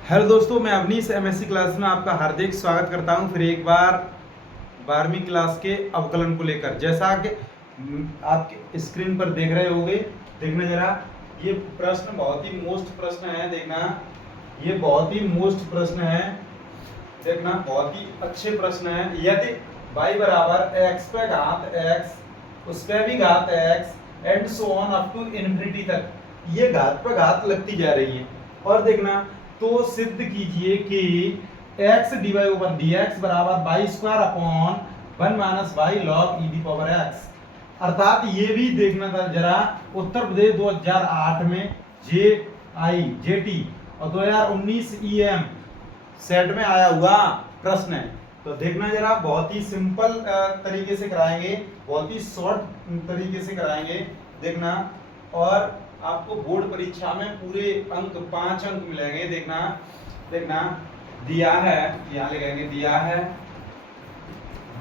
Hello दोस्तों, मैं Awanish MSc class में आपका हार्दिक स्वागत करता हूं फिर एक बार 12वीं क्लास के अवकलन को लेकर। जैसा कि आपके स्क्रीन पर देख रहे होंगे, देखना जरा, ये प्रश्न बहुत ही मोस्ट प्रश्न है। देखना, ये बहुत ही मोस्ट प्रश्न है। देखना, बहुत ही अच्छे प्रश्न है। यदि y बराबर x पे घात x, उस पे भी घात x and so on up to infinity तक, ये घात पे घात लगती जा रही है। और देखना, तो सिद्ध कीजिए कि x dy ओवर dx बराबर y square upon 1 minus y log e the power x। अर्थात ये भी देखना था जरा, उत्तर प्रदेश 2008 में जेटी और 2019 ईएम सेट में आया हुआ प्रश्न है। तो देखना जरा, बहुत ही सिंपल तरीके से कराएंगे, बहुत ही शॉर्ट तरीके से कराएंगे। देखना, और आपको बोर्ड परीक्षा में पूरे अंक 5 अंक मिलेंगे। देखना देखना, दिया है, यहाँ लिखेंगे, दिया है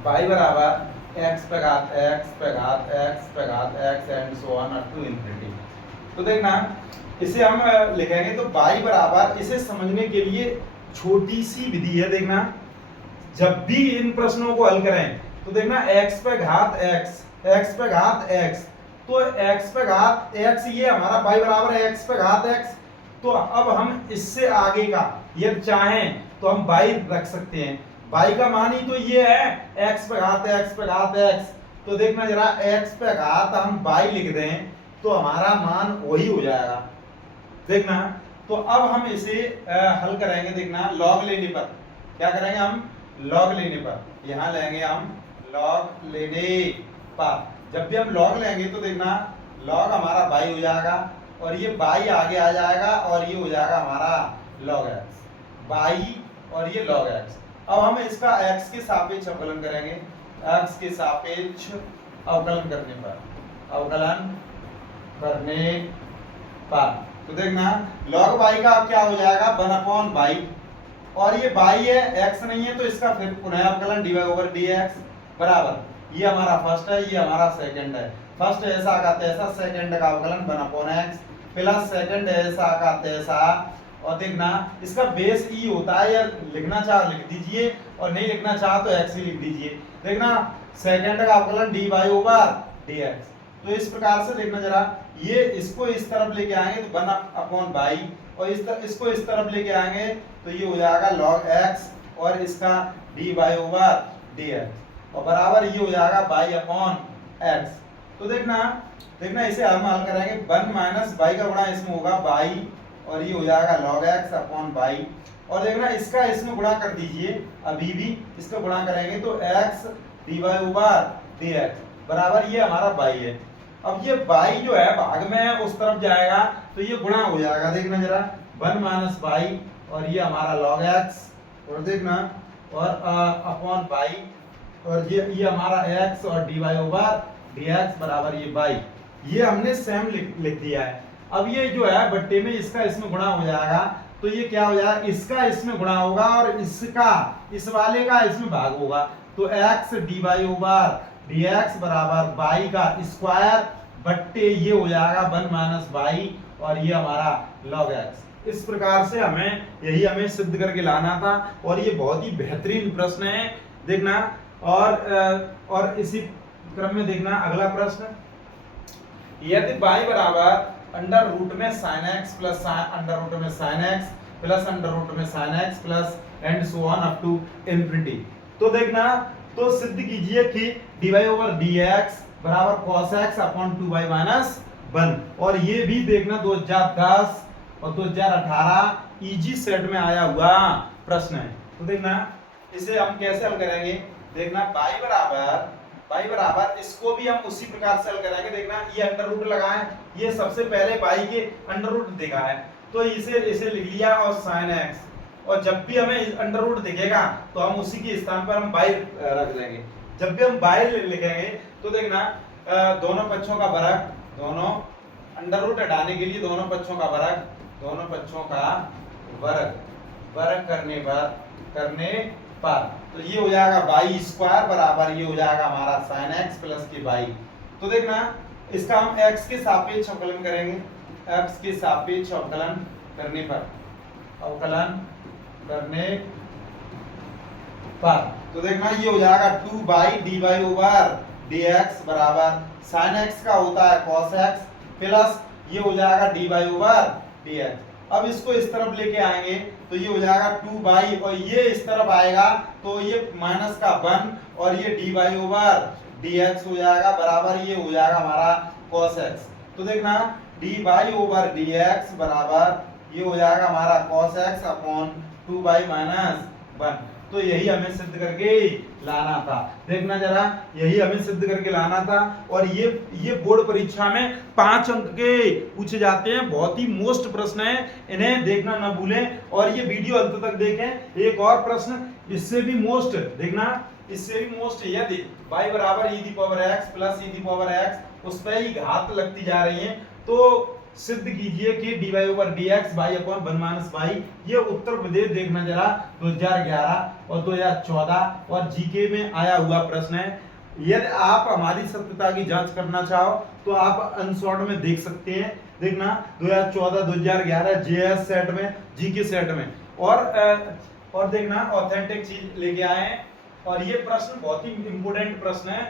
y बराबर x पे घात x पे घात x पे घात x and so on up to infinity. तो देखना, इसे हम लिखेंगे तो y बराबर, इसे समझने के लिए छोटी सी विधि है। देखना, जब भी इन प्रश्नों को हल करें तो देखना, x पे घात x पे घात x, तो x पे घात x, ये हमारा y बराबर है x पे घात x। तो अब हम इससे आगे का यदि चाहें तो हम y रख सकते हैं। y का मान ही तो ये है, x पे घात x। तो देखना जरा, x पे घात हम y लिख दें तो हमारा मान वही हो जाएगा। देखना, तो अब हम इसे हल करेंगे। देखना, लॉग लेने पर क्या करेंगे, हम लॉग लेने पर, यहाँ लेंगे हम लॉग लेने पर। जब भी हम लॉग लेंगे तो देखना, लॉग हमारा y हो जाएगा और ये y आगे आ जाएगा और ये हो जाएगा हमारा log x, y और ये log x। अब हम इसका x के सापेक्ष अवकलन करेंगे, x के सापेक्ष अवकलन करने पर तो देखना, log y का अब क्या हो जाएगा, 1/y, और ये y है, x नहीं है, तो इसका फिर पुनः अवकलन dy ओवर dx बराबर, ये हमारा फर्स्ट है, ये हमारा सेकंड है। फर्स्ट ऐसा का तैसा, सेकंड का अवकलन 1/x प्लस सेकंड ऐसा का तैसा। और देखना, इसका बेस ई होता है, या लिखना चाह लिख दीजिए और नहीं लिखना चाह तो x ही लिख दीजिए। देखना, सेकंड का अवकलन dy ओवर dx। तो इस प्रकार से देखना जरा, ये इसको इस तरफ लेके आएंगे तो 1/y, और इसको इस तरफ लेके आएंगे तो ये हो जाएगा log x, और इसका dy ओवर dx, और बराबर ये हो जाएगा y/x। तो देखना इसे हम हल करेंगे, 1 माइनस y का गुणा इसमें होगा y, और ये हो जाएगा log x अपॉन y। और देखना, इसका इसमें गुणा कर दीजिए, अभी भी इसका गुणा करेंगे तो x dy ओवर dx बराबर, ये हमारा y है। अब ये y जो है भाग में है, उस तरफ जाएगा तो ये गुणा हो जाएगा। देखना जरा, 1 माइनस y, और ये हमारा log x, और देखना, और अपॉन y, और ये हमारा x और dy ओवर dx बराबर ये y, ये हमने सेम लिख दिया है। अब ये जो है बट्टे में, इसका इसमें गुणा हो जाएगा तो ये क्या हो जाएगा, इसका इसमें गुणा होगा और इसका इस वाले का इसमें भाग होगा। तो x dy ओवर dx बराबर y का स्क्वायर बट्टे ये हो जाएगा 1 माइनस y, और ये हमारा log x। इस प्रकार से हमें सिद्ध करके लाना था, और ये बहुत ही बेहतरीन प्रश्न है। देखना, और इसी क्रम में देखना अगला प्रश्न, यदि y बराबर अंडर रूट में sin x plus under root में sin x plus under root में sin x plus and so on up to infinity. तो देखना, तो सिद्ध कीजिए कि dy ओवर dx बराबर cos x upon 2y minus 1। और ये भी देखना 2010 और 2018 इजी सेट में आया हुआ प्रश्न है। तो देखना, इसे हम कैसे हल करेंगे। देखना, y बराबर इसको भी हम उसी प्रकार से हल करेंगे। देखना, ये अंडर रूट लगाएं, ये सबसे पहले y के अंडर रूट देखा है तो इसे लिख लिया, और sin x, और जब भी हमें अंडर रूट दिखेगा तो हम उसी के स्थान पर हम y रख देंगे। जब भी हम y लिखेंगे तो देखना, दोनों पक्षों का वर्ग, दोनों अंडर रूट हटाने के लिए दोनों पक्षों का वर्ग करने पर तो ये हो जाएगा y स्क्वायर बराबर, ये हो जाएगा हमारा sin x प्लस के y। तो देखना, इसका हम x के सापेक्ष अवकलन करेंगे, x के सापेक्ष अवकलन करने पर अवकलन करने पर। तो देखना ये हो जाएगा 2 by d y over d x बराबर साइन एक्स का होता है कॉस एक्स प्लस ये हो जाएगा d y over d x. अब इसको इस तरफ लेके आएंगे तो ये हो जाएगा 2 बाई और ये इस तरफ आएगा तो ये माइनस का 1 और ये d y over d x हो जाएगा बराबर ये हो जाएगा हमारा कॉस एक्स। तो देखना d y over d x बराबर ये हो जाएगा हमारा cos x upon 2 by minus 1। तो यही हमें सिद्ध करके लाना था। देखना जरा यही हमें सिद्ध करके लाना था और ये बोर्ड परीक्षा में 5 अंक के पूछे जाते हैं। बहुत ही मोस्ट प्रश्न है, इन्हें देखना ना भूलें और ये वीडियो अंत तक देखें। एक और प्रश्न इससे भी मोस्ट देखना, इससे भी मोस्ट यदि y बराबर e the power x plus e the power x उस पर ही घात लगती जा रही है तो सिद्ध कीजिए कि dy over dx y upon 1 minus y। ये उत्तर प्रदेश देखना जरा 2011 और 2014 और जीके में आया हुआ प्रश्न है। यदि आप हमारी सत्यता की जांच करना चाहो तो आप अनसॉर्ट में देख सकते हैं। देखना 2014 2011 जेएस सेट में जीके सेट में और देखना ऑथेंटिक चीज लेके आए हैं और ये प्रश्न बहुत ही इंपोर्टेंट प्रश्न है।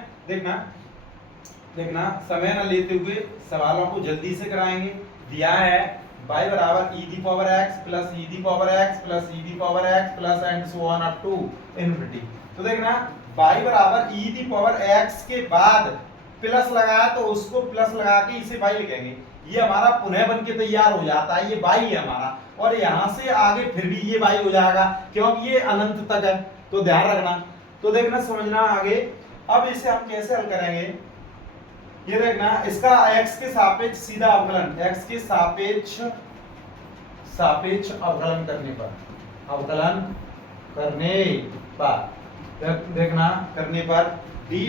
देखना समय न लेते हुए सवालों को जल्दी से कराएंगे। दिया है y बराबर e the power x plus e the power x plus e the power x plus and so on up to infinity. तो देखना y बराबर e दी पावर x के बाद प्लस लगाया तो उसको प्लस लगा के इसे y लिखेंगे। ये हमारा पुनः बन के तैयार हो जाता है, ये y है हमारा और यहाँ से आगे फिर भी ये y हो जाएगा क्योंकि ये अनंत तक है। तो ध्यान रखना, तो देखना समझना आगे। अब इसे हम कैसे हल करेंगे ये देखना, इसका x के सापेक्ष सीधा अवकलन, x के सापेक्ष अवकलन करने पर देखना करने पर dy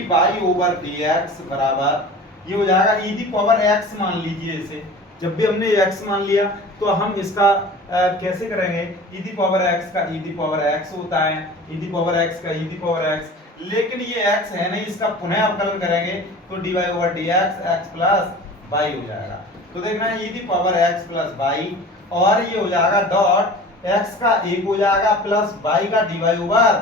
ओवर dx बराबर ये हो जाएगा e दी पावर x मान लीजिए इसे। जब भी हमने x मान लिया तो हम इसका कैसे करेंगे e दी पावर x का e दी पावर x होता है, e दी पावर x का e दी पावर x, लेकिन ये x है नहीं, इसका पुनः अवकलन करेंगे तो dy over dx x plus y हो जाएगा। तो देखना e the power x plus y और ये हो जाएगा डॉट x का 1 हो जाएगा प्लस y का dy ओवर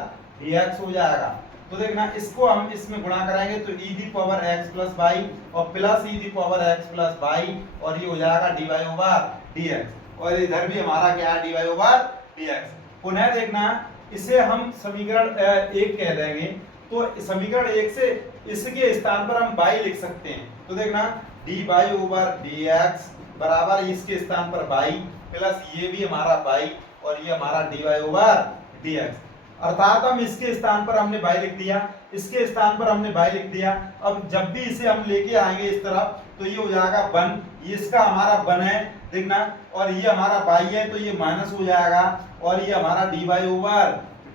dx हो जाएगा। तो देखना इसको हम इसमें गुणा कराएंगे तो e the power x plus y और plus e the power x plus y और ये हो जाएगा dy ओवर dx और इधर भी हमारा क्या है dy ओवर dx। पुनः देखना इसे हम समीकरण 1 कह देंगे तो समीकरण 1 से इसके स्थान पर हम y लिख सकते हैं। तो देखना dy ओवर dx बराबर इसके स्थान पर y प्लस ये भी हमारा y और ये हमारा dy ओवर dx। अर्थात हम इसके स्थान पर हमने y लिख दिया, इसके स्थान पर हमने y लिख दिया। अब जब भी इसे हम लेके आएंगे इस तरफ तो ये हो जाएगा 1, ये इसका हमारा 1 है देखना और ये हमारा y है तो ये माइनस हो जाएगा और ये हमारा dy ओवर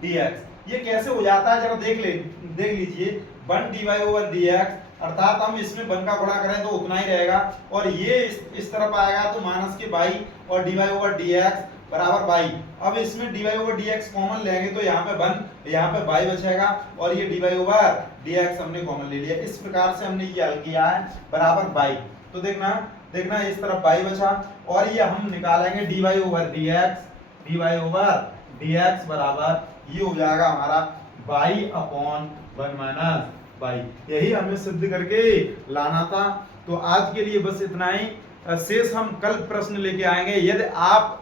dx। ये कैसे हो जाता है जरा देख लीजिए 1 dy ओवर dx अर्थात हम इसमें 1 का गुणा करें तो उतना ही रहेगा और ये इस तरफ आएगा तो माइनस के y और dy ओवर dx बराबर y। अब इसमें dy ओवर dx कॉमन लेंगे तो यहाँ पे 1 यहाँ पे y बचेगा और ये dy ओवर dx हमने कॉमन ले लिया। इस प्रकार से हमने ये हल किया है बराबर y। तो देखना इस तरफ y बचा और ये हम निकालेंगे dy ओवर dx बराबर ये हो जाएगा हमारा y अपॉन 1 माइनस y। यही हमें सिद्ध करके लाना था। तो आज के लिए बस इतना ही, शेष हम कल प्रश्न लेके आएंगे। यदि आप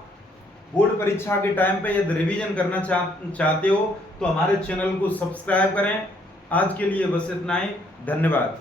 बोर्ड परीक्षा के टाइम पे यदि रिवीजन करना चाहते हो तो हमारे चैनल को सब्सक्राइब करें। आज के लिए बस इतना ही, धन्यवाद।